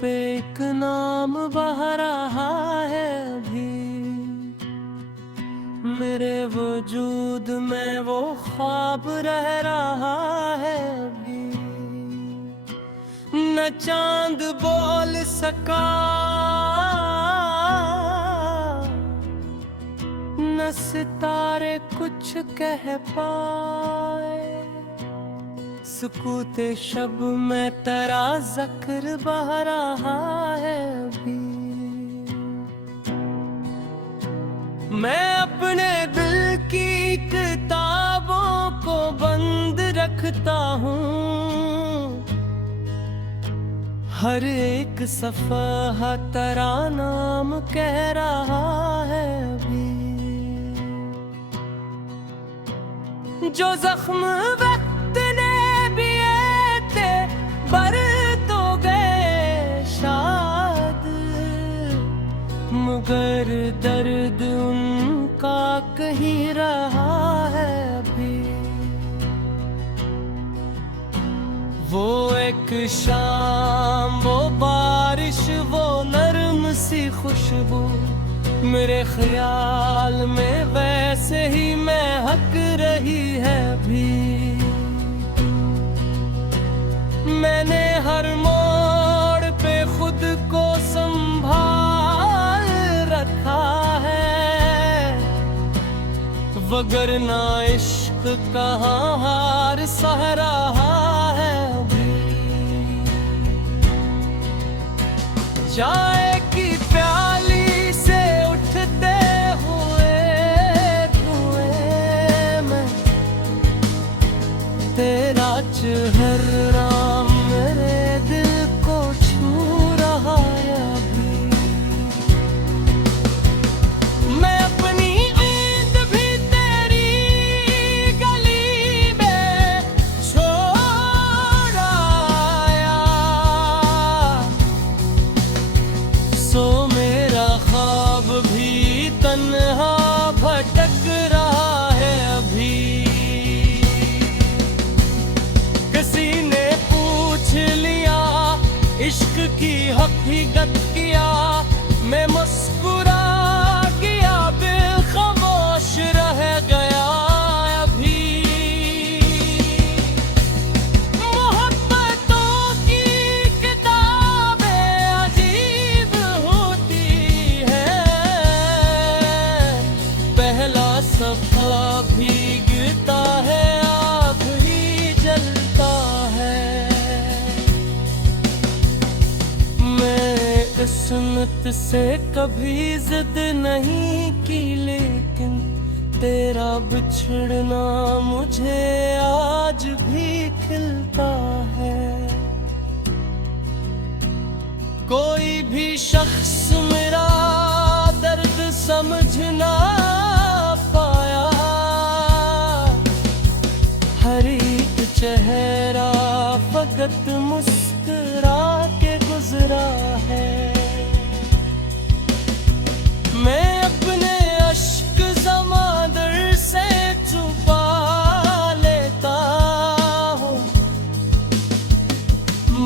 पे एक नाम बह रहा है अभी, मेरे वजूद में वो ख्वाब रह रहा है अभी। न चांद बोल सका, न सितारे कुछ कह पाए, सुकूते शब में तेरा ज़िक्र बह रहा है अभी। मैं अपने दिल की किताबों को बंद रखता हूँ, हर एक सफ़हा तेरा नाम कह रहा है अभी। जो जख्म वक्त ने दिए थे बर तो गए शायद, मगर दर्द उनका कहीं रहा है अभी। वो एक शाम, वो बारिश, वो नरम सी खुशबू, मेरे ख्याल में वैसे ही महक रही है अभी। मैंने हर मोड़ पे खुद को संभाल रखा है, वगरना इश्क कहाँ हार सह रहा है अभी। चाय की प्याली से उठते हुए धुएं में तेरा चेहरा मेरे दिल को छू रहा है अभी। मैं अपनी ईद भी तेरी गली में छोड़ आया, सो मेरा ख्वाब भी तन्हा भटक रहा है अभी। किसी ने पूछ लिया इश्क की हकीकत क्या, मैं मुस्कुरा गया, बेखामोश रह गया अभी। मोहब्बतों की किताबें अजीब होती है, पहला सफ़ा भीगता है, आखिरी जलता है। मैं किस्मत से कभी जिद नहीं की, लेकिन तेरा बिछड़ना मुझे आज भी खिलता है। कोई भी शख्स मेरा दर्द समझ ना पाया, हर एक चेहरा फकत मुस्कुरा के गुजरा है। मैं अपने अश्क ज़मादर से छुपा लेता हूँ,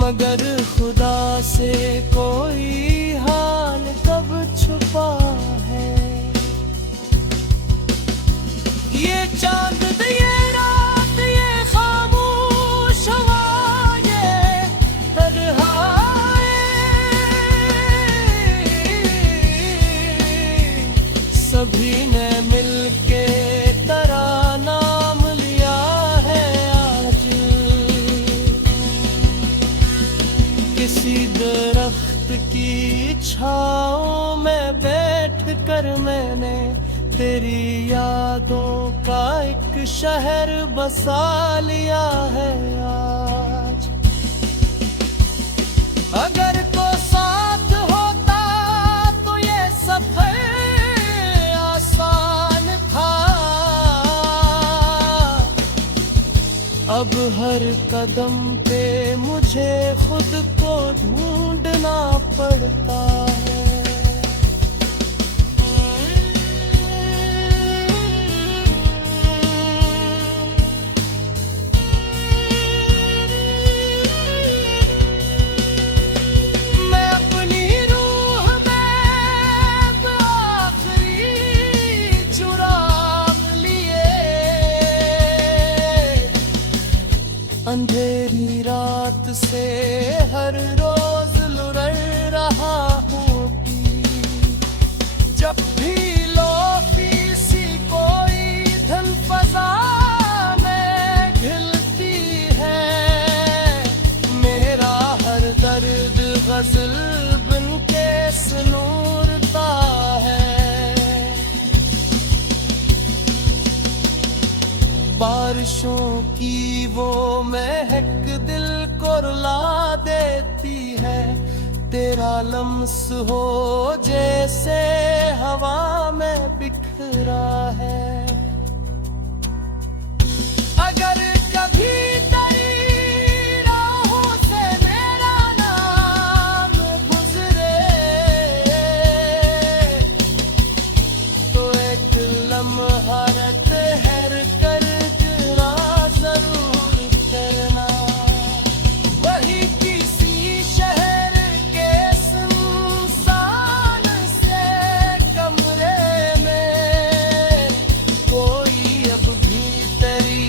मगर खुदा से कोई हाल कब छुपा है। ये चांद ये रात, ये खामोश हवा, ये तन्हाई, सभी ने मिलके तेरा नाम लिया है आज। किसी दरख्त की छाँव में बैठ कर मैंने तेरी यादों का एक शहर बसा लिया है आज। अगर को साथ होता तो ये सफर आसान था, अब हर कदम पे मुझे खुद को ढूंढना पड़ता है। बरसों की वो महक दिल को रुला देती है। तेरा लम्स हो जैसे हवा में बिखरा है। अगर कभी तेरी राहों से मेरा नाम गुजरे तो एक लम्हा ठहर कर जरा जरूर करना। वही किसी शहर के सुनसान से कमरे में कोई अब भी तेरी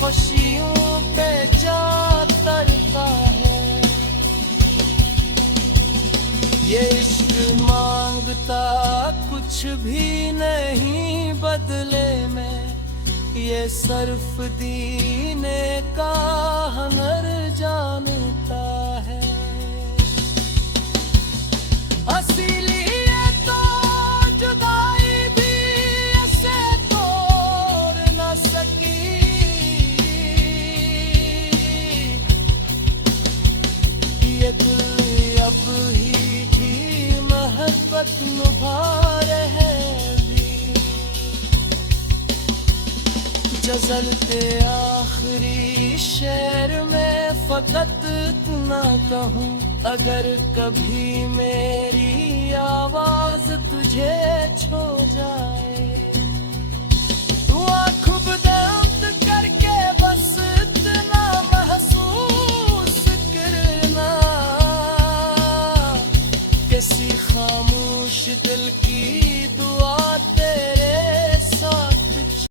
खुशियों पे जा तरता है। ये इश्क मांगता कुछ भी नहीं बदले में, ये सर्फ दीने का हुनर जानता है। इसीलिए तो जुदाई भी ऐसे तोड़ न सकी। ये दिल अब ही भी मोहब्बत निभा रहे भी। जज़लते आखिरी शेर में फकत इतना कहूँ, अगर कभी मेरी आवाज तुझे छो जाए, तू आँख बंद कर